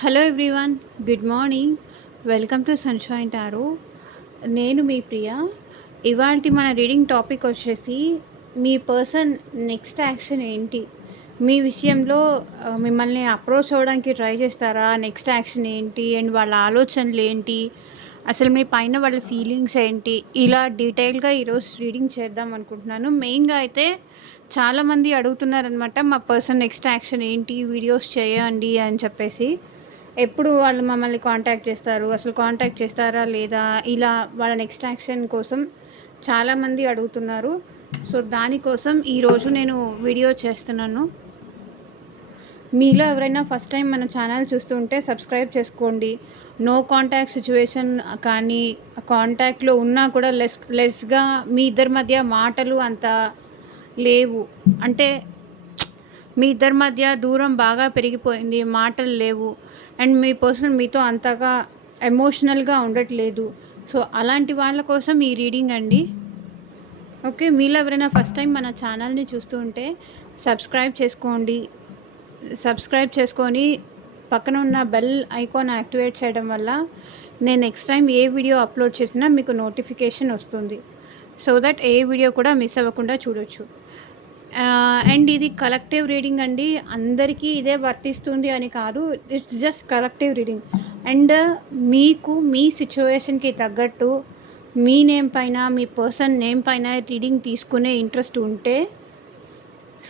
Hello everyone, good morning. Welcome to sunshine tarot. నేను మీ ప్రియ. ఇవాల్టి మన రీడింగ్ టాపిక్ వచ్చేసి మీ పర్సన్ నెక్స్ట్ యాక్షన్ ఏంటి, మీ విషయంలో మిమ్మల్ని అప్రోచ్ అవ్వడానికి ట్రై చేస్తారా, నెక్స్ట్ యాక్షన్ ఏంటి అండ్ వాళ్ళ ఆలోచనలు ఏంటి, అసలు మీ పైన వాళ్ళ ఫీలింగ్స్ ఏంటి, ఇలా డీటెయిల్గా ఈరోజు రీడింగ్ చేద్దాం అనుకుంటున్నాను. మెయిన్గా అయితే చాలామంది అడుగుతున్నారనమాట, మా పర్సన్ నెక్స్ట్ యాక్షన్ ఏంటి, వీడియోస్ చేయండి అని చెప్పేసి. ఎప్పుడు వాళ్ళు మమ్మల్ని కాంటాక్ట్ చేస్తారు, అసలు కాంటాక్ట్ చేస్తారా లేదా, ఇలా వాళ్ళ నెక్స్ట్ యాక్షన్ కోసం చాలామంది అడుగుతున్నారు. సో దానికోసం ఈరోజు నేను వీడియో చేస్తున్నాను. మీలో ఎవరైనా ఫస్ట్ టైం మన ఛానల్ చూస్తుంటే సబ్స్క్రైబ్ చేసుకోండి. నో కాంటాక్ట్ సిచ్యువేషన్ కానీ కాంటాక్ట్లో ఉన్నా కూడా లెస్గా మీ ఇద్దరి మధ్య మాటలు అంత లేవు, అంటే మీ ఇద్దరి మధ్య దూరం బాగా పెరిగిపోయింది, మాటలు లేవు అండ్ మీ పర్సన్ మీతో అంతగా ఎమోషనల్గా ఉండట్లేదు. సో అలాంటి వాళ్ళ కోసం ఈ రీడింగ్ అండి. ఓకే, మీలో ఎవరైనా ఫస్ట్ టైం మన ఛానల్ని చూస్తూ ఉంటే సబ్స్క్రైబ్ చేసుకోండి. సబ్స్క్రైబ్ చేసుకొని పక్కన ఉన్న బెల్ ఐకాన్ యాక్టివేట్ చేయడం వల్ల నేను నెక్స్ట్ టైం ఏ వీడియో అప్లోడ్ చేసినా మీకు నోటిఫికేషన్ వస్తుంది. సో దట్ ఏ వీడియో కూడా మిస్ అవ్వకుండా చూడొచ్చు. అండ్ ఇది కలెక్టివ్ రీడింగ్ అండి, అందరికీ ఇదే వర్తిస్తుంది అని కాదు, it's just collective reading. And మీకు మీ సిచ్యువేషన్కి తగ్గట్టు మీ నేమ్ పైన, మీ పర్సన్ నేమ్ పైన రీడింగ్ తీసుకునే ఇంట్రెస్ట్ ఉంటే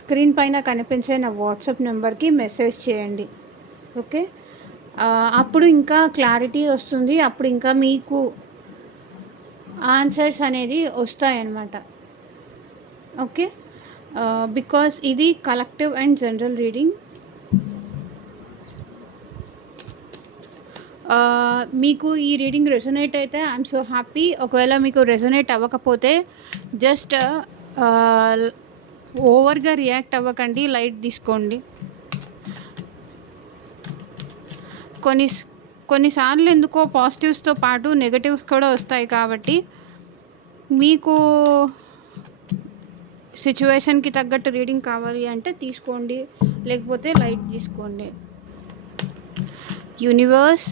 స్క్రీన్ పైన కనిపించే నా వాట్సాప్ నెంబర్కి మెసేజ్ చేయండి. ఓకే, అప్పుడు ఇంకా క్లారిటీ వస్తుంది, అప్పుడు ఇంకా మీకు ఆన్సర్స్ అనేది వస్తాయన్నమాట. ఓకే, బికాస్ ఇది కలెక్టివ్ అండ్ జనరల్ రీడింగ్. మీకు ఈ రీడింగ్ రెజొనేట్ అయితే ఐఎమ్ సో హ్యాపీ. ఒకవేళ మీకు రెజొనేట్ అవ్వకపోతే జస్ట్ ఓవర్గా రియాక్ట్ అవ్వకండి, లైట్ తీసుకోండి. కొన్నిసార్లు ఎందుకో పాజిటివ్స్తో పాటు నెగటివ్స్ కూడా వస్తాయి, కాబట్టి మీకు సిచ్యువేషన్కి తగ్గట్టు రీడింగ్ కావాలి అంటే తీసుకోండి, లేకపోతే లైట్ తీసుకోండి. యూనివర్స్,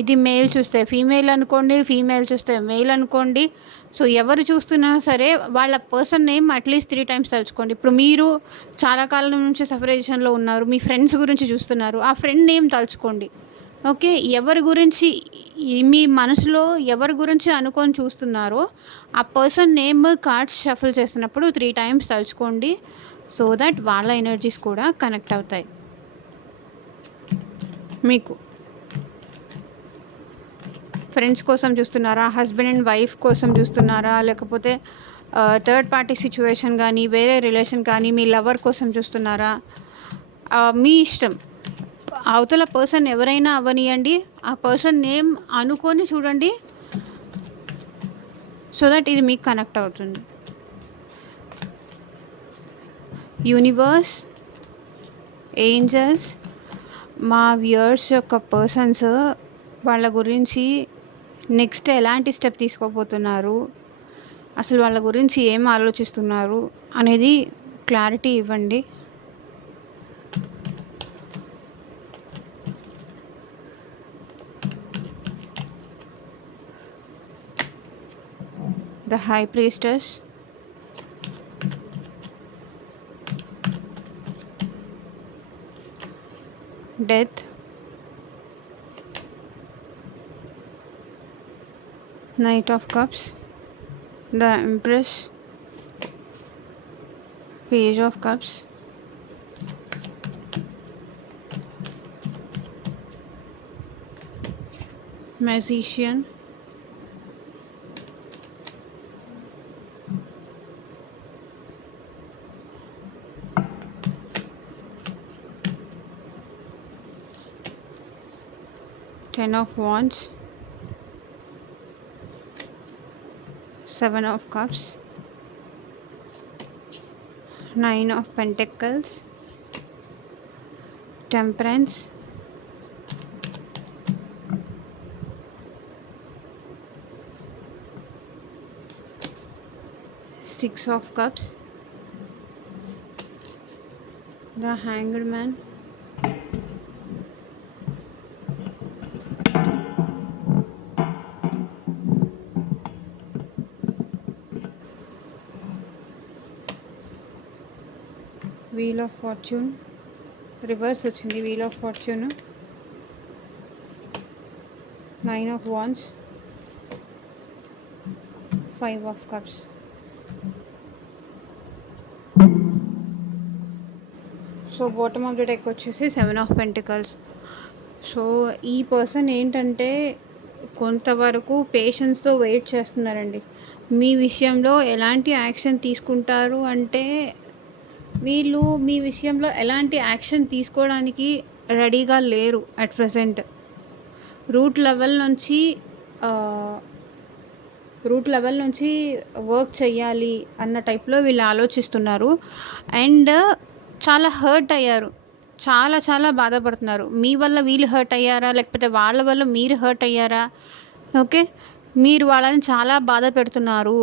ఇది మేల్ చూస్తే ఫీమేల్ అనుకోండి, ఫీమేల్ చూస్తే మేల్ అనుకోండి. సో ఎవరు చూస్తున్నా సరే వాళ్ళ పర్సన్ నేమ్ అట్లీస్ట్ 3 times తలుచుకోండి. ఇప్పుడు మీరు చాలా కాలం నుంచి సపరేషన్లో ఉన్నారు, మీ ఫ్రెండ్స్ గురించి చూస్తున్నారు, ఆ ఫ్రెండ్ నేమ్ తలుచుకోండి. ఓకే, ఎవరి గురించి మీ మనసులో ఎవరి గురించి అనుకొని చూస్తున్నారో ఆ పర్సన్ నేమ్ కార్డ్స్ షఫల్ చేస్తున్నప్పుడు 3 times తలుచుకోండి. సో దట్ వాళ్ళ ఎనర్జీస్ కూడా కనెక్ట్ అవుతాయి. మీకు ఫ్రెండ్స్ కోసం చూస్తున్నారా, హస్బెండ్ అండ్ వైఫ్ కోసం చూస్తున్నారా, లేకపోతే థర్డ్ పార్టీ సిచ్యువేషన్ కానీ, వేరే రిలేషన్ కానీ, మీ లవర్ కోసం చూస్తున్నారా, మీ ఇష్టం. అవతల పర్సన్ ఎవరైనా అవ్వనియండి, ఆ పర్సన్ నేమ్ అనుకొని చూడండి. సో దట్ ఇది మీకు కనెక్ట్ అవుతుంది. యూనివర్స్, ఏంజల్స్, మా వ్యూయర్స్ యొక్క పర్సన్స్ వాళ్ళ గురించి నెక్స్ట్ ఎలాంటి స్టెప్ తీసుకోబోతున్నారు, అసలు వాళ్ళ గురించి ఏం ఆలోచిస్తున్నారు అనేది క్లారిటీ ఇవ్వండి. The High Priestess, Death, Knight of Cups, the Empress, Page of Cups, Magician, Ten of Wands, Seven of Cups, Nine of Pentacles, Temperance, Six of Cups, the Hanged Man, wheel of fortune reverse వచ్చింది. Wheel of fortune, 9 of wands, 5 of cups. So bottom of the deck వచ్చేసి 7 of pentacles. So ఈ person ఏంటంటే కొంతవరకు పేషెన్స్తో wait చేస్తున్నారండి. మీ విషయంలో ఎలాంటి action తీసుకుంటారు అంటే, వీళ్ళు మీ విషయంలో ఎలాంటి యాక్షన్ తీసుకోవడానికి రెడీగా లేరు అట్ ప్రజెంట్. రూట్ లెవెల్ నుంచి వర్క్ చెయ్యాలి అన్న టైప్లో వీళ్ళు ఆలోచిస్తున్నారు. అండ్ చాలా హర్ట్ అయ్యారు, చాలా చాలా బాధపడుతున్నారు. మీ వల్ల వీళ్ళు హర్ట్ అయ్యారా, లేకపోతే వాళ్ళ వల్ల మీరు హర్ట్ అయ్యారా? ఓకే, మీరు వాళ్ళని చాలా బాధ పెడుతున్నారు,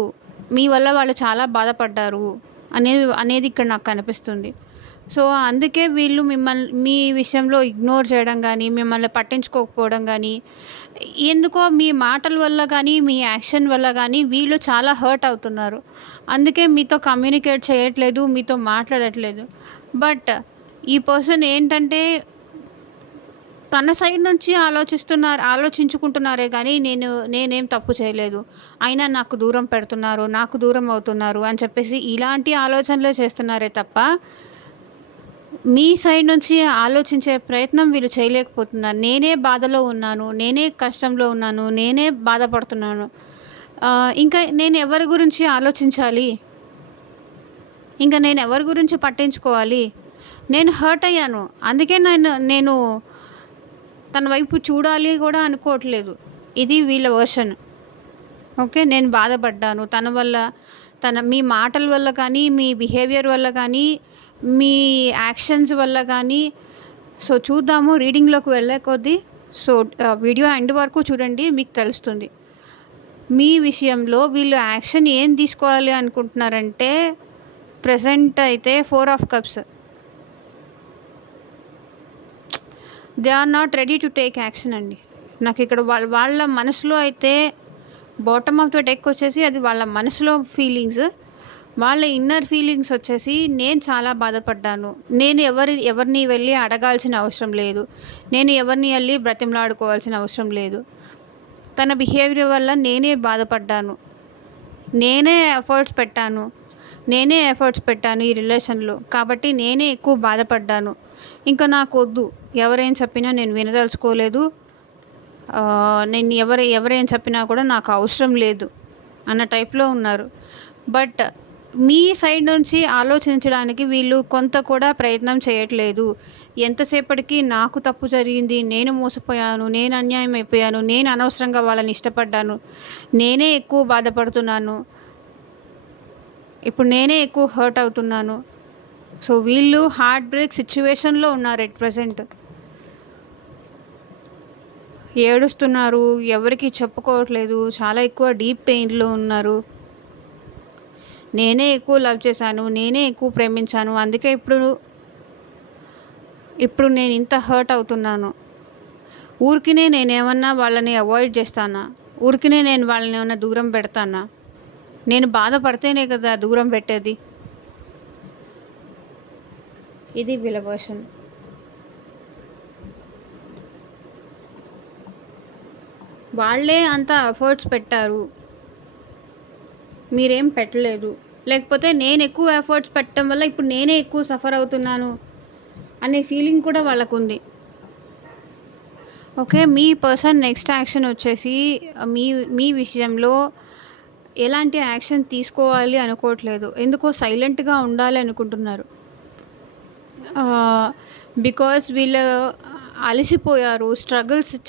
మీ వల్ల వాళ్ళు చాలా బాధపడ్డారు అనేది ఇక్కడ నాకు కనిపిస్తుంది. సో అందుకే వీళ్ళు మీ విషయంలో ఇగ్నోర్ చేయడం కానీ, మిమ్మల్ని పట్టించుకోకపోవడం కానీ, ఎందుకో మీ మాటల వల్ల కానీ, మీ యాక్షన్ వల్ల కానీ వీళ్ళు చాలా హర్ట్ అవుతున్నారు. అందుకే మీతో కమ్యూనికేట్ చేయట్లేదు, మీతో మాట్లాడట్లేదు. బట్ ఈ పర్సన్ ఏంటంటే తన సైడ్ నుంచి ఆలోచించుకుంటున్నారే కానీ నేనేం తప్పు చేయలేదు, అయినా నాకు దూరం పెడుతున్నారు, నాకు దూరం అవుతున్నారు అని చెప్పేసి ఇలాంటి ఆలోచనలే చేస్తున్నారే తప్ప మీ సైడ్ నుంచి ఆలోచించే ప్రయత్నం వీళ్ళు చేయలేకపోతున్నారు. నేనే బాధలో ఉన్నాను, నేనే కష్టంలో ఉన్నాను, నేనే బాధపడుతున్నాను, ఇంకా నేను ఎవరి గురించి ఆలోచించాలి, ఇంకా నేను ఎవరి గురించి పట్టించుకోవాలి, నేను హర్ట్ అయ్యాను, అందుకే నేను తన వైపు చూడాలి కూడా అనుకోవట్లేదు. ఇది వీళ్ళ వర్షన్. ఓకే, నేను బాధపడ్డాను తన వల్ల, మీ మాటల వల్ల కానీ, మీ బిహేవియర్ వల్ల కానీ, మీ యాక్షన్స్ వల్ల కానీ. సో చూద్దాము రీడింగ్లోకి వెళ్ళే కొద్దీ. సో వీడియో ఎండ్ వరకు చూడండి, మీకు తెలుస్తుంది. మీ విషయంలో వీళ్ళు యాక్షన్ ఏం తీసుకోవాలి అనుకుంటున్నారంటే, ప్రజెంట్ అయితే 4 of cups, they are not ready to take action అండి. నాకు ఇక్కడ వాళ్ళ మనసులో అయితే బాటమ్ ఆఫ్ ద డెక్ వచ్చేసి అది వాళ్ళ మనసులో ఫీలింగ్స్, వాళ్ళ ఇన్నర్ ఫీలింగ్స్ వచ్చేసి నేను చాలా బాధపడ్డాను, నేను ఎవరిని వెళ్ళి అడగాల్సిన అవసరం లేదు, నేను ఎవరిని వెళ్ళి బ్రతిమలాడుకోవాల్సిన అవసరం లేదు, తన బిహేవియర్ వల్ల నేనే బాధపడ్డాను, నేనే ఎఫర్ట్స్ పెట్టాను ఈ రిలేషన్లో, కాబట్టి నేనే ఎక్కువ బాధపడ్డాను, ఇంకా నాకు వద్దు, ఎవరేం చెప్పినా నేను వినదలుచుకోలేదు, నేను ఎవరేం చెప్పినా కూడా నాకు అవసరం లేదు అన్న టైప్లో ఉన్నారు. బట్ మీ సైడ్ నుంచి ఆలోచించడానికి వీళ్ళు కొంత కూడా ప్రయత్నం చేయట్లేదు. ఎంతసేపటికి నాకు తప్పు జరిగింది, నేను మోసపోయాను, నేను అన్యాయం అయిపోయాను, నేను అనవసరంగా వాళ్ళని ఇష్టపడ్డాను, నేనే ఎక్కువ బాధపడుతున్నాను, ఇప్పుడు నేనే ఎక్కువ హర్ట్ అవుతున్నాను. సో వీళ్ళు హార్ట్ బ్రేక్ సిచ్యువేషన్లో ఉన్నారు ఎట్ ప్రజెంట్. ఏడుస్తున్నారు, ఎవరికి చెప్పుకోవట్లేదు, చాలా ఎక్కువ డీప్ పెయిన్లో ఉన్నారు. నేనే ఎక్కువ లవ్ చేశాను, నేనే ఎక్కువ ప్రేమించాను, అందుకే ఇప్పుడు నేను ఇంత హర్ట్ అవుతున్నాను. ఊరికినే నేనేమన్నా వాళ్ళని అవాయిడ్ చేస్తానా, ఊరికినే నేను వాళ్ళని ఏమన్నా దూరం పెడతానా, నేను బాధపడితేనే కదా దూరం పెట్టేది. ఇది వీళ్ళ వర్షన్. వాళ్ళే అంత ఎఫర్ట్స్ పెట్టారు, మీరేం పెట్టలేదు, లేకపోతే నేను ఎక్కువ ఎఫర్ట్స్ పెట్టడం వల్ల ఇప్పుడు నేనే ఎక్కువ సఫర్ అవుతున్నాను అనే ఫీలింగ్ కూడా వాళ్ళకు ఉంది. ఓకే, మీ పర్సన్ నెక్స్ట్ యాక్షన్ వచ్చేసి మీ విషయంలో ఎలాంటి యాక్షన్ తీసుకోవాలి అనుకోవట్లేదు, ఎందుకో సైలెంట్గా ఉండాలి అనుకుంటున్నారు. బికాస్ వీళ్ళు అలసిపోయారు,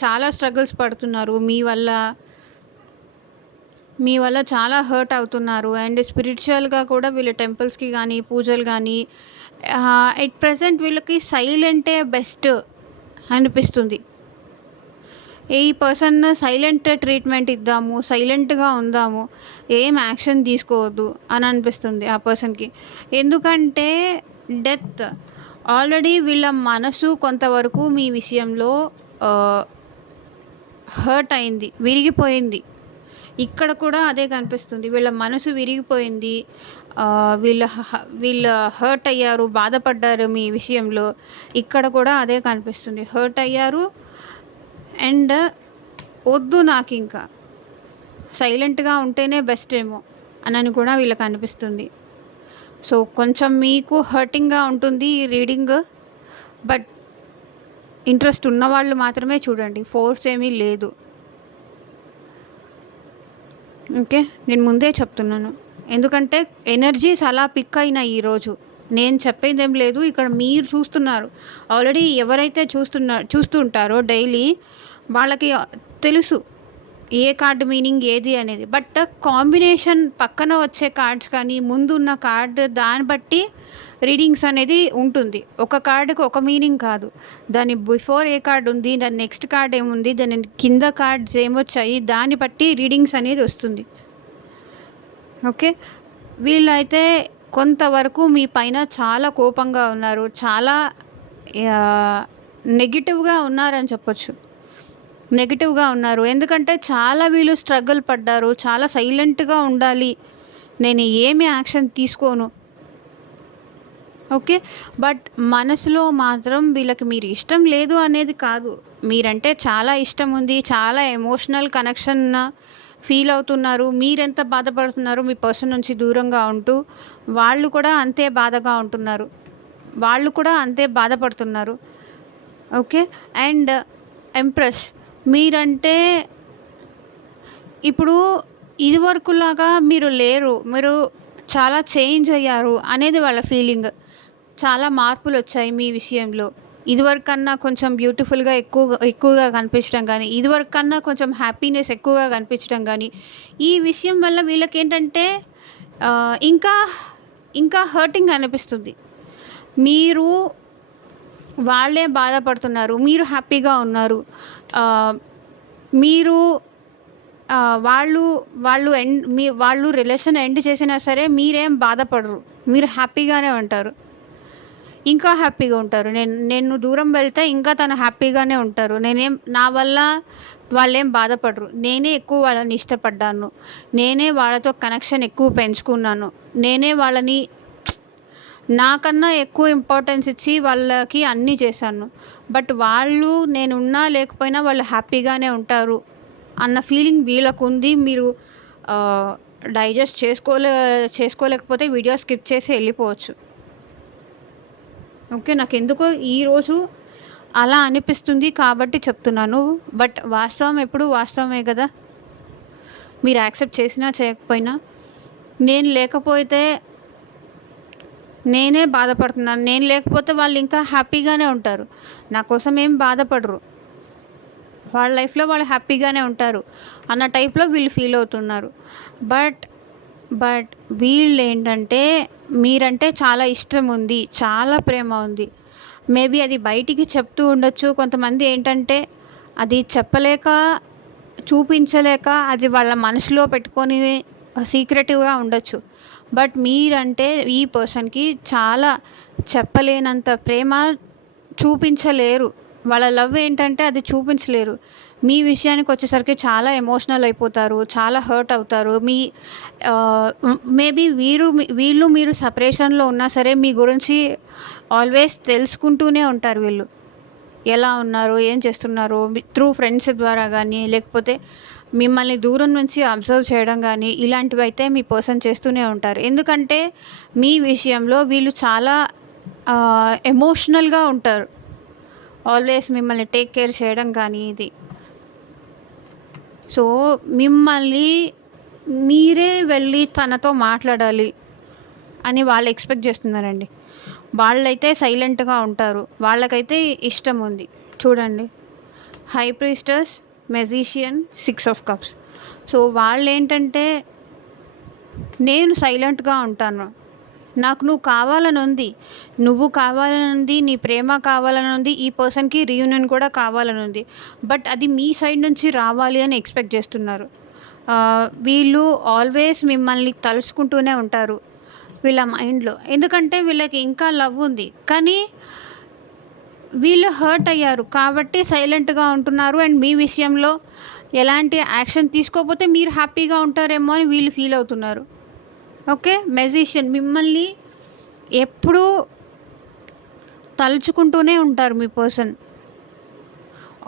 చాలా స్ట్రగుల్స్ పడుతున్నారు, మీ వల్ల చాలా హర్ట్ అవుతున్నారు. అండ్ స్పిరిచువల్గా కూడా వీళ్ళు టెంపుల్స్కి కానీ, పూజలు కానీ, ఎట్ ప్రజెంట్ వీళ్ళకి సైలెంటే బెస్ట్ అనిపిస్తుంది. ఈ పర్సన్ సైలెంట్ ట్రీట్మెంట్ ఇద్దాము, సైలెంట్గా ఉందాము, ఏం యాక్షన్ తీసుకోవద్దు అని అనిపిస్తుంది ఆ పర్సన్కి. ఎందుకంటే డెత్ ఆల్రెడీ వీళ్ళ మనసు కొంతవరకు మీ విషయంలో హర్ట్ అయింది, విరిగిపోయింది. ఇక్కడ కూడా అదే కనిపిస్తుంది, వీళ్ళ మనసు విరిగిపోయింది. వీళ్ళు హర్ట్ అయ్యారు, బాధపడ్డారు మీ విషయంలో. ఇక్కడ కూడా అదే కనిపిస్తుంది. హర్ట్ అయ్యారు అండ్ వద్దు నాకింకా, సైలెంట్‌గా ఉంటేనే బెస్ట్ ఏమో అని కూడా వీళ్ళకి అనిపిస్తుంది. సో కొంచెం మీకు హర్టింగ్‌గా ఉంటుంది ఈ రీడింగ్. బట్ ఇంట్రెస్ట్ ఉన్నవాళ్ళు మాత్రమే చూడండి, ఫోర్స్ ఏమీ లేదు. ఓకే, నేను ముందే చెప్తున్నాను. ఎందుకంటే ఎనర్జీస్ అలా పిక్ అయినాయి ఈరోజు. నేను చెప్పేదేం లేదు, ఇక్కడ మీరు చూస్తున్నారు. ఆల్రెడీ ఎవరైతే చూస్తూ ఉంటారో డైలీ, వాళ్ళకి తెలుసు ఏ కార్డ్ మీనింగ్ ఏది అనేది. బట్ కాంబినేషన్ పక్కన వచ్చే కార్డ్స్ కానీ ముందున్న కార్డ్ దాన్ని బట్టి రీడింగ్స్ అనేది ఉంటుంది. ఒక కార్డుకి ఒక మీనింగ్ కాదు, దాని బిఫోర్ ఏ కార్డ్ ఉంది, దాని నెక్స్ట్ కార్డ్ ఏముంది, దాని కింద కార్డ్స్ ఏమొచ్చాయి, దాన్ని బట్టి రీడింగ్స్ అనేది వస్తుంది. ఓకే, వీళ్ళైతే కొంతవరకు మీ పైన చాలా కోపంగా ఉన్నారు, చాలా నెగిటివ్గా ఉన్నారని చెప్పొచ్చు. నెగిటివ్గా ఉన్నారు ఎందుకంటే చాలా వీళ్ళు స్ట్రగుల్ పడ్డారు, చాలా సైలెంట్గా ఉండాలి, నేను ఏమి యాక్షన్ తీసుకోను. ఓకే, బట్ మనసులో మాత్రం వీళ్ళకి మీరు ఇష్టం లేదు అనేది కాదు, మీరంటే చాలా ఇష్టం ఉంది, చాలా ఎమోషనల్ కనెక్షన్ ఫీల్ అవుతున్నారు. మీరెంత బాధపడుతున్నారు మీ పర్సన్ నుంచి దూరంగా ఉంటూ, వాళ్ళు కూడా అంతే బాధగా ఉంటున్నారు, వాళ్ళు కూడా అంతే బాధపడుతున్నారు. ఓకే, అండ్ ఎంప్రెస్ మీరంటే ఇప్పుడు ఇదివరకులాగా మీరు లేరు, మీరు చాలా చేంజ్ అయ్యారు అనేది వాళ్ళ ఫీలింగ్. చాలా మార్పులు వచ్చాయి మీ విషయంలో. ఇదివరకన్నా కొంచెం బ్యూటిఫుల్గా ఎక్కువగా కనిపించడం కానీ, ఇదివరకన్నా కొంచెం హ్యాపీనెస్ ఎక్కువగా కనిపించడం కానీ, ఈ విషయం వల్ల వీళ్ళకేంటంటే ఇంకా ఇంకా హర్టింగ్ అనిపిస్తుంది. మీరు వాళ్ళే బాధపడుతున్నారు, మీరు హ్యాపీగా ఉన్నారు. మీరు వాళ్ళు రిలేషన్ ఎండ్ చేసినా సరే మీరేం బాధపడరు, మీరు హ్యాపీగానే ఉంటారు, ఇంకా హ్యాపీగా ఉంటారు. నేను దూరం వెళ్తే ఇంకా తను హ్యాపీగానే ఉంటారు. నా వల్ల వాళ్ళేం బాధపడరు. నేనే ఎక్కువ వాళ్ళని ఇష్టపడ్డాను, నేనే వాళ్ళతో కనెక్షన్ ఎక్కువ పెంచుకున్నాను, నేనే వాళ్ళని నాకన్నా ఎక్కువ ఇంపార్టెన్స్ ఇచ్చి వాళ్ళకి అన్నీ చేశాను. బట్ వాళ్ళు నేనున్నా లేకపోయినా వాళ్ళు హ్యాపీగానే ఉంటారు అన్న ఫీలింగ్ వీళ్ళకు ఉంది. మీరు డైజెస్ట్ చేసుకోలేకపోతే వీడియో స్కిప్ చేసి వెళ్ళిపోవచ్చు. ఓకే, నాకు ఎందుకో ఈరోజు అలా అనిపిస్తుంది కాబట్టి చెప్తున్నాను. బట్ వాస్తవం ఎప్పుడు వాస్తవమే కదా, మీరు యాక్సెప్ట్ చేసినా చేయకపోయినా. నేను లేకపోతే నేనే బాధపడుతున్నాను, నేను లేకపోతే వాళ్ళు ఇంకా హ్యాపీగానే ఉంటారు, నా కోసం ఏం బాధపడరు, వాళ్ళ లైఫ్లో వాళ్ళు హ్యాపీగానే ఉంటారు అన్న టైప్లో వీళ్ళు ఫీల్ అవుతున్నారు. బట్ వీళ్ళు ఏంటంటే మీరంటే చాలా ఇష్టం ఉంది, చాలా ప్రేమ ఉంది. మేబీ అది బయటికి చెప్తూ ఉండొచ్చు. కొంతమంది ఏంటంటే అది చెప్పలేక, చూపించలేక, అది వాళ్ళ మనసులో పెట్టుకొని సీక్రెటివ్గా ఉండొచ్చు. బట్ మీరంటే ఈ పర్సన్కి చాలా చెప్పలేనంత ప్రేమ చూపించలేరు. వాళ్ళ లవ్ ఏంటంటే అది చూపించలేరు. మీ విషయానికి వచ్చేసరికి చాలా ఎమోషనల్ అయిపోతారు, చాలా హర్ట్ అవుతారు. మేబీ వీళ్ళు మీరు సపరేషన్లో ఉన్నా సరే మీ గురించి ఆల్వేస్ తెలుసుకుంటూనే ఉంటారు. వీళ్ళు ఎలా ఉన్నారు, ఏం చేస్తున్నారు, త్రూ ఫ్రెండ్స్ ద్వారా కానీ, లేకపోతే మిమ్మల్ని దూరం నుంచి అబ్జర్వ్ చేయడం కానీ, ఇలాంటివి అయితే మీ పర్సన్ చేస్తూనే ఉంటారు. ఎందుకంటే మీ విషయంలో వీళ్ళు చాలా ఎమోషనల్గా ఉంటారు, ఆల్వేస్ మిమ్మల్ని టేక్ కేర్ చేయడం కానీ ఇది. సో మిమ్మల్ని మీరే వెళ్ళి తనతో మాట్లాడాలి అని వాళ్ళు ఎక్స్పెక్ట్ చేస్తున్నారండి. వాళ్ళైతే సైలెంట్గా ఉంటారు, వాళ్ళకైతే ఇష్టం ఉంది. చూడండి, high priestess, magician, 6 of cups. So వాళ్ళు ఏంటంటే నేను సైలెంట్గా ఉంటాను, నాకు నువ్వు కావాలని ఉంది, నువ్వు కావాలని ఉంది, నీ ప్రేమ కావాలని ఉంది, ఈ పర్సన్కి రీయూనియన్ కూడా కావాలని ఉంది. బట్ అది మీ సైడ్ నుంచి రావాలి అని ఎక్స్పెక్ట్ చేస్తున్నారు. వీళ్ళు ఆల్వేస్ మిమ్మల్ని తలుచుకుంటూనే ఉంటారు వీళ్ళ మైండ్లో. ఎందుకంటే వీళ్ళకి ఇంకా లవ్ ఉంది, కానీ వీళ్ళు హర్ట్ అయ్యారు కాబట్టి సైలెంట్గా ఉంటున్నారు. అండ్ మీ విషయంలో ఎలాంటి యాక్షన్ తీసుకోకపోతే మీరు హ్యాపీగా ఉంటారేమో అని వీళ్ళు ఫీల్ అవుతున్నారు. ఓకే. మెజిషియన్ మిమ్మల్ని ఎప్పుడూ తలుచుకుంటూనే ఉంటారు మీ పర్సన్.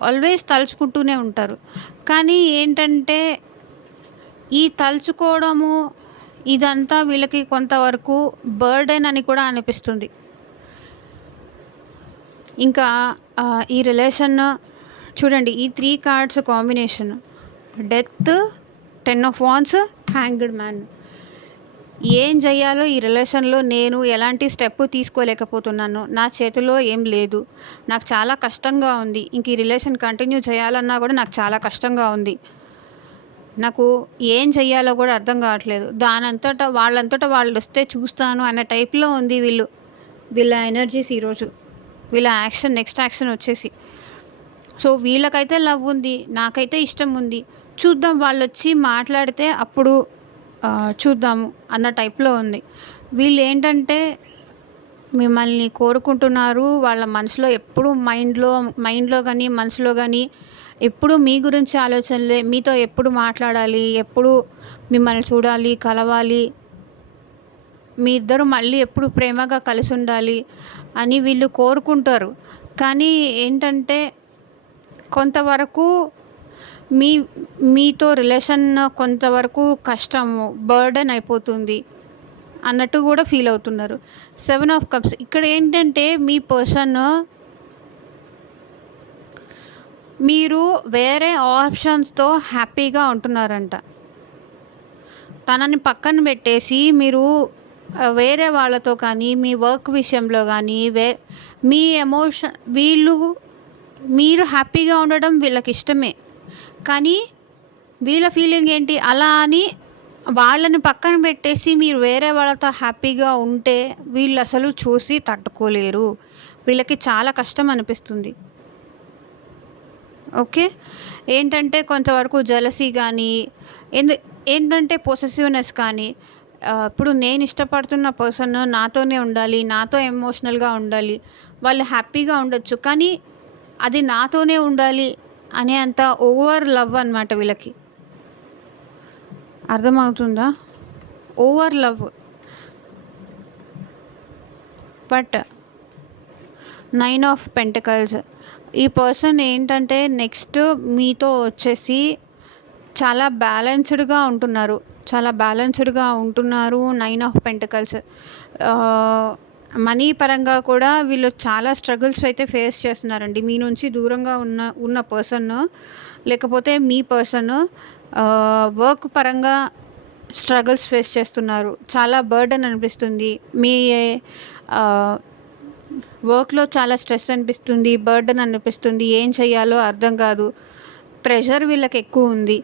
ఆల్వేస్ తలుచుకుంటూనే ఉంటారు. కానీ ఏంటంటే ఈ తలుచుకోవడము ఇదంతా వీళ్ళకి కొంతవరకు బర్డెన్ అని కూడా అనిపిస్తుంది. ఇంకా ఈ రిలేషన్ చూడండి, ఈ 3 cards combination death, 10 of wands, hanged man. ఏం చెయ్యాలో ఈ రిలేషన్‌లో నేను ఎలాంటి స్టెప్ తీసుకోలేకపోతున్నాను. నా చేతిలో ఏం లేదు. నాకు చాలా కష్టంగా ఉంది. ఇంక ఈ రిలేషన్ కంటిన్యూ చేయాలన్నా కూడా నాకు చాలా కష్టంగా ఉంది. నాకు ఏం చెయ్యాలో కూడా అర్థం కావట్లేదు. వాళ్ళంతట వాళ్ళొస్తే చూస్తాను అన్న టైప్‌లో ఉంది వీళ్ళ ఎనర్జీస్ ఈరోజు. వీళ్ళ యాక్షన్, నెక్స్ట్ యాక్షన్ వచ్చేసి. సో వీళ్ళకైతే లవ్ ఉంది. నాకైతే ఇష్టం ఉంది. చూద్దాం, వాళ్ళొచ్చి మాట్లాడితే అప్పుడు చూద్దాము అన్న టైప్‌లో ఉంది. వీళ్ళేంటంటే మిమ్మల్ని కోరుకుంటున్నారు. వాళ్ళ మనసులో ఎప్పుడూ మైండ్‌లో గానీ, మనసులో గానీ ఎప్పుడూ మీ గురించి ఆలోచనలే. మీతో ఎప్పుడు మాట్లాడాలి, ఎప్పుడు మిమ్మల్ని చూడాలి, కలవాలి, మీ ఇద్దరు మళ్ళీ ఎప్పుడు ప్రేమగా కలిసుండాలి అని వీళ్ళు కోరుకుంటారు. కానీ ఏంటంటే కొంతవరకు మీతో రిలేషన్ కొంతవరకు కష్టము, బర్డెన్ అయిపోతుంది అన్నట్టు కూడా ఫీల్ అవుతున్నారు. 7 ఆఫ్ కప్స్ ఇక్కడ ఏంటంటే మీ పర్సన్ మీరు వేరే ఆప్షన్స్‌తో హ్యాపీగా ఉంటున్నారంట. తనని పక్కన పెట్టేసి మీరు వేరే వాళ్ళతో కానీ, మీ వర్క్ విషయంలో కానీ, మీ మీరు హ్యాపీగా ఉండడం వీళ్ళకిష్టమే. కానీ వీళ్ళ ఫీలింగ్ ఏంటి, అలా అని వాళ్ళని పక్కన పెట్టేసి మీరు వేరే వాళ్ళతో హ్యాపీగా ఉంటే వీళ్ళు అసలు చూసి తట్టుకోలేరు. వీళ్ళకి చాలా కష్టం అనిపిస్తుంది. ఓకే. ఏంటంటే కొంతవరకు జెలసీ కానీ, ఏంటంటే పొసెసివ్‌నెస్ కానీ, ఇప్పుడు నేను ఇష్టపడుతున్న పర్సన్ నాతోనే ఉండాలి, నాతో ఎమోషనల్‌గా ఉండాలి, వాళ్ళు హ్యాపీగా ఉండొచ్చు. కానీ అది నాతోనే ఉండాలి అనే అంత ఓవర్ లవ్ అనమాట వీళ్ళకి. అర్థమవుతుందా? Over love. But 9 of pentacles ఈ పర్సన్ ఏంటంటే నెక్స్ట్ మీతో వచ్చేసి చాలా బ్యాలెన్స్డ్‌గా ఉంటున్నారు. 9 ఆఫ్ పెంటకల్స్. మనీ పరంగా కూడా వీళ్ళు చాలా స్ట్రగుల్స్ అయితే ఫేస్ చేస్తున్నారండి. మీ నుంచి దూరంగా ఉన్న పర్సన్, లేకపోతే మీ పర్సన్ వర్క్ పరంగా స్ట్రగుల్స్ ఫేస్ చేస్తున్నారు. చాలా బర్డెన్ అనిపిస్తుంది. మీ వర్క్‌లో చాలా స్ట్రెస్ అనిపిస్తుంది, బర్డెన్ అనిపిస్తుంది. ఏం చేయాలో అర్థం కాదు. ప్రెషర్ వీళ్ళకి ఎక్కువ ఉంది.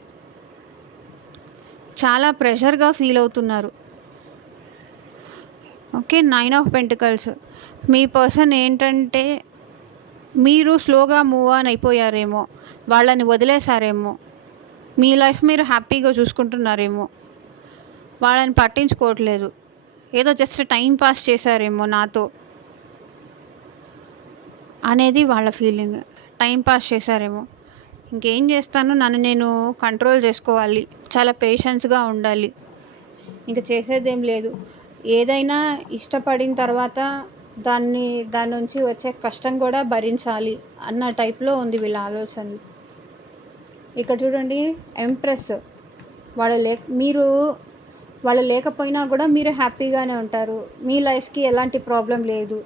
చాలా ప్రెషర్‌గా ఫీల్ అవుతున్నారు. Okay. 9 of pentacles. Me person ఏంటంటే మీరు స్లోగా మూవ్ ఆన్ అయిపోయారేమో, వాళ్ళని వదిలేసారేమో, మీ లైఫ్ మీరు హ్యాపీగా చూసుకుంటున్నారేమో, వాళ్ళని పట్టించుకోవట్లేదు, ఏదో జస్ట్ టైం పాస్ చేశారేమో నాతో అనేది వాళ్ళ ఫీలింగ్. టైం పాస్ చేశారేమో, ఇంకేం చేస్తాను, నన్ను నేను కంట్రోల్ చేసుకోవాలి, చాలా పేషెన్స్గా ఉండాలి, ఇంక చేసేదేం లేదు, ఏదైనా ఇష్టపడిన తర్వాత దాని నుంచి వచ్చే కష్టం కూడా భరించాలి అన్న టైప్లో ఉంది వీళ్ళ ఆలోచనలు. ఇక్కడ చూడండి, ఎంప్రెస్. వాళ్ళు లేకపోయినా కూడా మీరు హ్యాపీగానే ఉంటారు, మీ లైఫ్కి ఎలాంటి ప్రాబ్లం లేదు,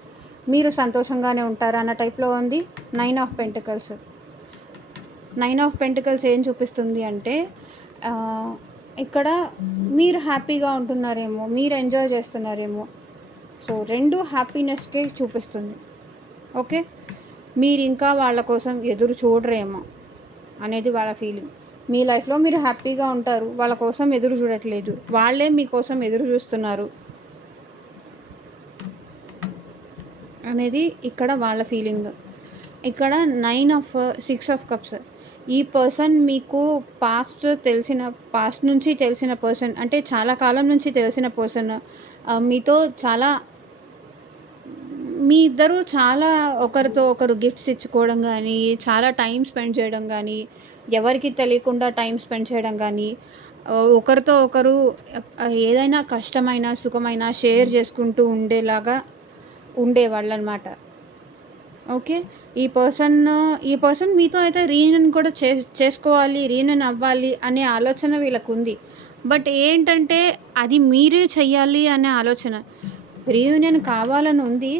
మీరు సంతోషంగానే ఉంటారు అన్న టైప్లో ఉంది 9 ఆఫ్ పెంటికల్స్. 9 ఆఫ్ పెంటికల్స్ ఏం చూపిస్తుంది అంటే ఇక్కడ మీరు హ్యాపీగా ఉంటున్నారేమో, మీరు ఎంజాయ్ చేస్తున్నారేమో. సో 2 హ్యాపీనెస్కే చూపిస్తుంది. ఓకే. మీరు ఇంకా వాళ్ళ కోసం ఎదురు చూడరేమో అనేది వాళ్ళ ఫీలింగ్. మీ లైఫ్లో మీరు హ్యాపీగా ఉంటారు, వాళ్ళ కోసం ఎదురు చూడట్లేదు, వాళ్ళే మీకోసం ఎదురు చూస్తున్నారు అనేది ఇక్కడ వాళ్ళ ఫీలింగ్. ఇక్కడ 6 ఆఫ్ కప్స్. ఈ పర్సన్ మీకు పాస్ట్ నుంచి తెలిసిన పర్సన్, అంటే చాలా కాలం నుంచి తెలిసిన పర్సన్, మీతో మీ ఇద్దరు చాలా ఒకరితో ఒకరు గిఫ్ట్స్ ఇచ్చుకోవడం కానీ, చాలా టైం స్పెండ్ చేయడం కానీ, ఎవరికి తెలియకుండా టైం స్పెండ్ చేయడం కానీ, ఒకరితో ఒకరు ఏదైనా కష్టమైన, సుఖమైన షేర్ చేసుకుంటూ ఉండేలాగా ఉండేవాళ్ళనమాట. ఓకే. ఈ పర్సన్ మీతో అయితే రీయూనియన్ కూడా చేసుకోవాలి, రీయూనియన్ అవ్వాలి అనే ఆలోచన వీళ్ళకుంది. బట్ ఏంటంటే అది మీరే చెయ్యాలి అనే ఆలోచన. రీయూనియన్ కావాలని ఉంది.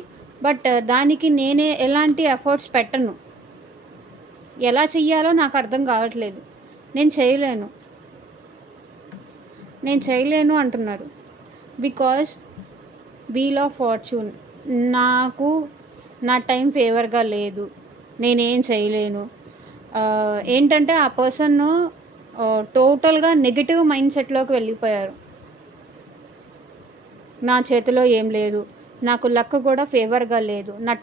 బట్ దానికి నేనే ఎలాంటి ఎఫర్ట్స్ పెట్టను. ఎలా చెయ్యాలో నాకు అర్థం కావట్లేదు. నేను చేయలేను. నేను చేయలేను అంటున్నారు. Because wheel of fortune. నాకు నా టైం ఫేవర్‌గా లేదు. నేనేం చేయలేను. ఏంటంటే ఆ పర్సన్ టోటల్‌గా నెగెటివ్ మైండ్ సెట్‌లోకి వెళ్ళిపోయారు. నా చేతిలో ఏం లేదు. నాకు లక్ కూడా ఫేవర్‌గా లేదు. నా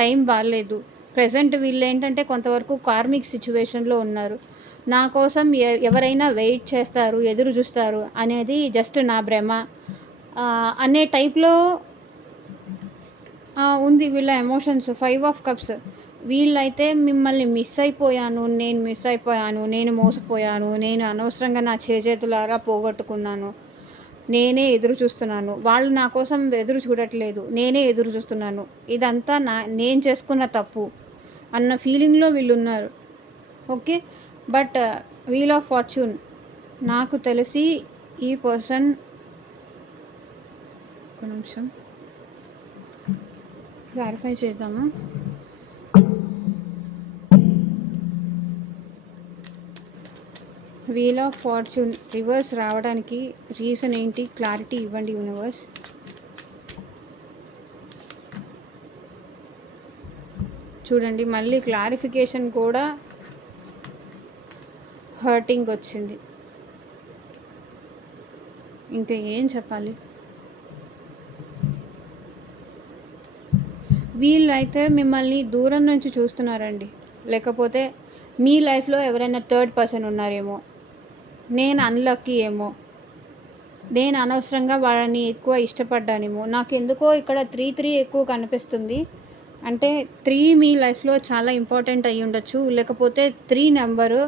టైం బాలేదు. ప్రెజెంట్ వీళ్ళేంటంటే కొంతవరకు కార్మిక్ సిట్యుయేషన్‌లో ఉన్నారు. నా కోసం ఎవరైనా వెయిట్ చేస్తారు, ఎదురు చూస్తారు అనేది జస్ట్ నా భ్రమ అనే టైప్‌లో ఉంది వీళ్ళ ఎమోషన్స్. 5 of cups. వీళ్ళైతే మిమ్మల్ని మిస్ అయిపోయాను, నేను మోసపోయాను, నేను అనవసరంగా నా చేజేతులారా పోగొట్టుకున్నాను, నేనే ఎదురు చూస్తున్నాను, వాళ్ళు నా కోసం ఎదురు చూడట్లేదు, నేనే ఎదురు చూస్తున్నాను, ఇదంతా నేను చేసుకున్న తప్పు అన్న ఫీలింగ్‌లో వీళ్ళున్నారు. Okay. But wheel of fortune నాకు తెలిసి ఈ పర్సన్ ఒక నిమిషం క్లారిఫై చేద్దాము. వీల్ ఆఫ్ ఫార్చ్యూన్ రివర్స్ రావడానికి రీజన్ ఏంటి? క్లారిటీ ఇవ్వండి యూనివర్స్. చూడండి, మళ్ళీ క్లారిఫికేషన్ కూడా హర్టింగ్ వచ్చింది. ఇంకా ఏం చెప్పాలి? వీళ్ళు అయితే మిమ్మల్ని దూరం నుంచి చూస్తున్నారండి. లేకపోతే మీ లైఫ్లో ఎవరైనా థర్డ్ పర్సన్ ఉన్నారేమో. నేను అన్లక్కీ ఏమో. నేను అనవసరంగా వాళ్ళని ఎక్కువ ఇష్టపడ్డానేమో. నాకెందుకో ఇక్కడ 3 ఎక్కువ కనిపిస్తుంది. అంటే 3 మీ లైఫ్లో చాలా ఇంపార్టెంట్ అయ్యి ఉండొచ్చు. లేకపోతే 3 number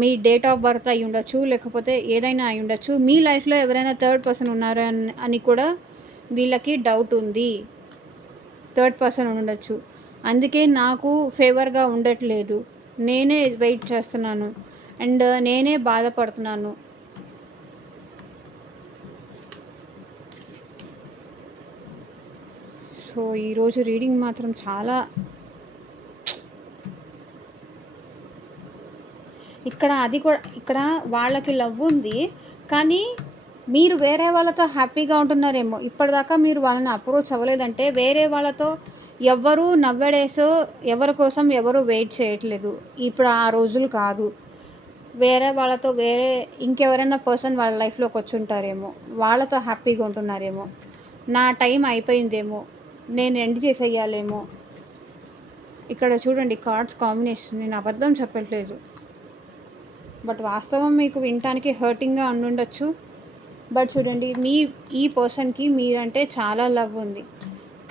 me date of birth అయ్యి ఉండొచ్చు. లేకపోతే ఏదైనా అయి ఉండొచ్చు. మీ లైఫ్లో ఎవరైనా థర్డ్ పర్సన్ ఉన్నారా అని కూడా వీళ్ళకి డౌట్ ఉంది. థర్డ్ పర్సన్ ఉండొచ్చు. అందుకే నాకు ఫేవర్గా ఉండట్లేదు. నేనే వెయిట్ చేస్తున్నాను అండ్ నేనే బాధపడుతున్నాను. సో ఈరోజు రీడింగ్ మాత్రం చాలా ఇక్కడ వాళ్ళకి లవ్ ఉంది, కానీ మీరు వేరే వాళ్ళతో హ్యాపీగా ఉంటున్నారేమో. ఇప్పటిదాకా మీరు వాళ్ళని అప్రోచ్ అవ్వలేదంటే వేరే వాళ్ళతో ఎవ్వరూ నవ్వేడేస్ ఎవరి కోసం ఎవరు వెయిట్ చేయట్లేదు. ఇప్పుడు ఆ రోజులు కాదు. వేరే వాళ్ళతో ఇంకెవరైనా పర్సన్ వాళ్ళ లైఫ్లోకి వచ్చి ఉంటారేమో, వాళ్ళతో హ్యాపీగా ఉంటున్నారేమో. నా టైం అయిపోయిందేమో, నేను ఎండ్ చేసేయాలేమో. ఇక్కడ చూడండి కార్డ్స్ కాంబినేషన్. నేను అబద్ధం చెప్పట్లేదు, బట్ వాస్తవం మీకు వినటానికి హర్టింగ్గా ఉండుండొచ్చు. బట్ చూడండి, ఈ పర్సన్కి మీరంటే చాలా లవ్ ఉంది,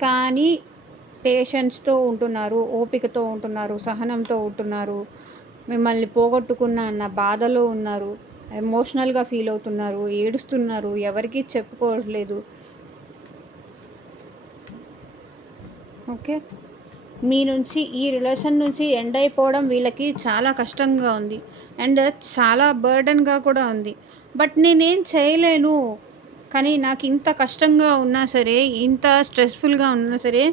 కానీ పేషెన్స్తో ఉంటున్నారు, ఓపికతో ఉంటున్నారు, సహనంతో ఉంటున్నారు. మిమ్మల్ని పోగొట్టుకున్న అన్న బాధలో ఉన్నారు, ఎమోషనల్గా ఫీల్ అవుతున్నారు, ఏడుస్తున్నారు, ఎవరికీ చెప్పుకోవట్లేదు. ఓకే. మీ నుంచి ఈ రిలేషన్ నుంచి ఎండ్ అయిపోవడం వీళ్ళకి చాలా కష్టంగా ఉంది అండ్ చాలా బర్డన్గా కూడా ఉంది. బట్ నేనేం చేయలేను, కానీ నాకు ఇంత కష్టంగా ఉన్నా సరే, ఇంత స్ట్రెస్ఫుల్గా ఉన్నా సరే,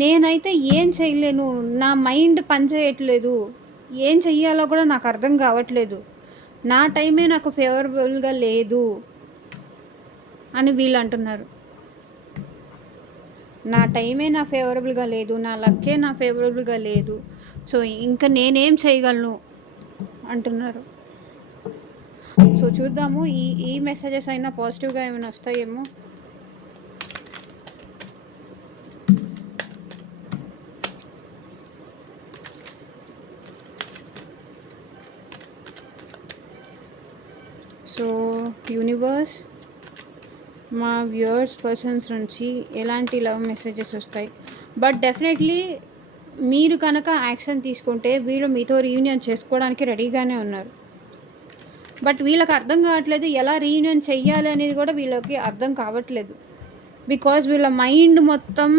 నేనైతే ఏం చేయలేను. నా మైండ్ పనిచేయట్లేదు. ఏం చెయ్యాలో కూడా నాకు అర్థం కావట్లేదు. నా టైమే నాకు ఫేవరబుల్గా లేదు అని వీళ్ళు అంటున్నారు. నా టైమే నా ఫేవరబుల్గా లేదు, నా లక్కే నా ఫేవరబుల్గా లేదు. సో ఇంకా నేనేం చేయగలను అంటున్నారు. సో చూద్దాము, ఈ మెసేజెస్ అయినా పాజిటివ్గా ఏమైనా వస్తాయేమో. సో యూనివర్స్, మా వ్యూవర్స్ పర్సన్స్ నుంచి ఎలాంటి లవ్ మెసేజెస్ వస్తాయి? బట్ డెఫినెట్లీ మీరు కనుక యాక్షన్ తీసుకుంటే వీళ్ళు మీతో రీయూనియన్ చేసుకోవడానికి రెడీగానే ఉన్నారు. బట్ వీళ్ళకి అర్థం కావట్లేదు, ఎలా రీయూనియన్ చెయ్యాలి అనేది కూడా వీళ్ళకి అర్థం కావట్లేదు. బికాజ్ వీళ్ళ మైండ్ మొత్తం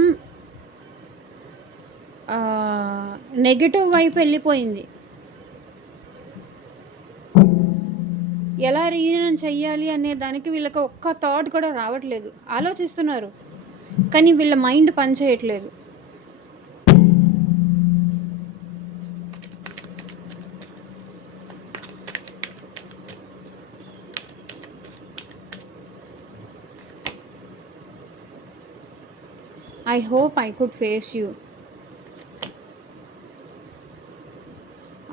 నెగటివ్ వైపు వెళ్ళిపోయింది. ఎలా రీయూనియన్ చెయ్యాలి అనే దానికి వీళ్ళకి ఒక్క థాట్ కూడా రావట్లేదు. ఆలోచిస్తున్నారు కానీ వీళ్ళ మైండ్ పనిచేయట్లేదు. I hope I could face you.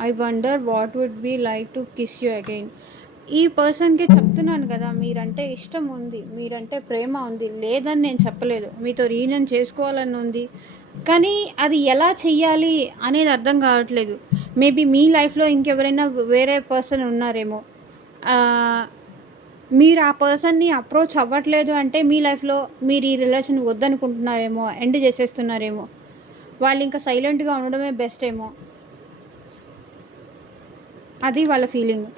I wonder what would be like to kiss you again. ఈ పర్సన్కి చెప్తున్నాను కదా, మీరంటే ఇష్టం ఉంది, మీరంటే ప్రేమ ఉంది, లేదని నేను చెప్పలేదు. మీతో రీయూనియన్ చేసుకోవాలని ఉంది, కానీ అది ఎలా చెయ్యాలి అనేది అర్థం కావట్లేదు. మేబీ మీ లైఫ్లో ఇంకెవరైనా వేరే పర్సన్ ఉన్నారేమో. మీరు ఆ పర్సన్ని అప్రోచ్ అవ్వట్లేదు అంటే మీ లైఫ్లో మీరు ఈ రిలేషన్ వద్దనుకుంటున్నారేమో, ఎండ్ చేసేస్తున్నారేమో. వాళ్ళు ఇంకా సైలెంట్గా ఉండడమే బెస్ట్ ఏమో. అది వాళ్ళ ఫీలింగ్.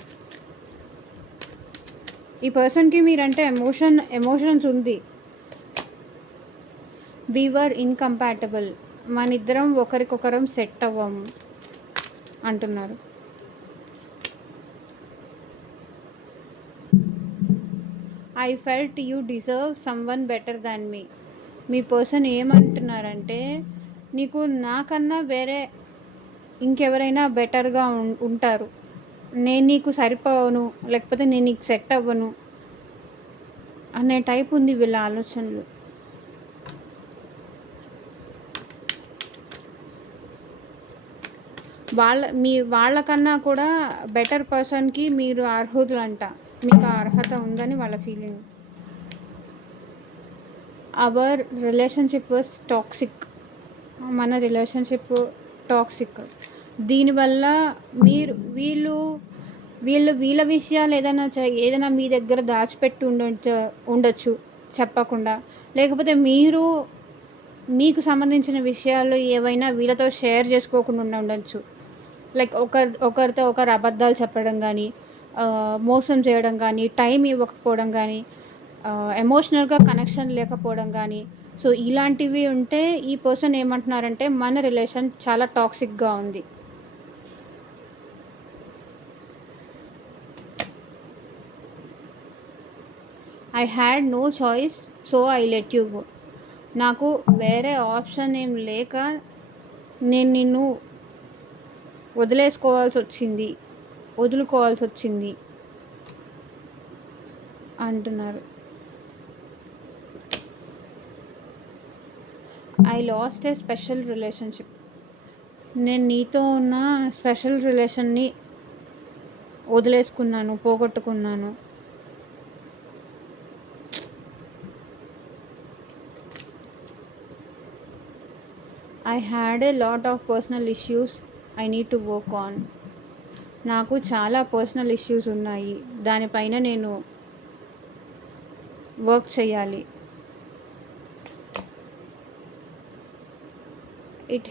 ఈ పర్సన్కి మీరంటే ఎమోషన్స్ ఉంది. వీ వర్ ఇన్కంపాటబుల్, మన ఇద్దరం ఒకరికొకరం సెట్ అవ్వము అంటున్నారు. I felt you deserve someone better than me. Me person ఏమంటున్నారంటే, నీకు నాకన్నా వేరే ఇంకెవరైనా బెటర్గా ఉంటారు, నేను నీకు సరిపోవను, లేకపోతే నేను నీకు సెట్ అవ్వను అనే టైప్ ఉంది వీళ్ళ ఆలోచనలు. వాళ్ళకన్నా కూడా బెటర్ పర్సన్కి మీరు అర్హులంట, మీకు ఆ అర్హత ఉందని వాళ్ళ feeling. Our relationship was toxic, మన రిలేషన్షిప్ టాక్సిక్. దీనివల్ల వీళ్ళ విషయాలు ఏదైనా మీ దగ్గర దాచిపెట్టి ఉండొచ్చు చెప్పకుండా, లేకపోతే మీకు సంబంధించిన విషయాలు ఏవైనా వీళ్ళతో షేర్ చేసుకోకుండా ఉండొచ్చు. లైక్ ఒకరితో ఒకరు అబద్ధాలు చెప్పడం కానీ, మోసం చేయడం కానీ, టైం ఇవ్వకపోవడం కానీ, ఎమోషనల్గా కనెక్షన్ లేకపోవడం కానీ. సో ఇలాంటివి ఉంటే ఈ పర్సన్ ఏమంటున్నారంటే, మన రిలేషన్ చాలా టాక్సిక్గా ఉంది. I had no choice so I let you go. నాకు వేరే ఆప్షన్ ఏం లేక నేను నిన్ను వదులుకోవాల్సి వచ్చింది అంటున్నారు. I last A special relationship. నేను నీతో ఉన్న స్పెషల్ రిలేషన్ని పోగొట్టుకున్నాను. I had a lot of personal issues I need to work on. నాకు చాలా పర్సనల్ ఇష్యూస్ ఉన్నాయి, దానిపైన నేను వర్క్ చేయాలి. ఇట్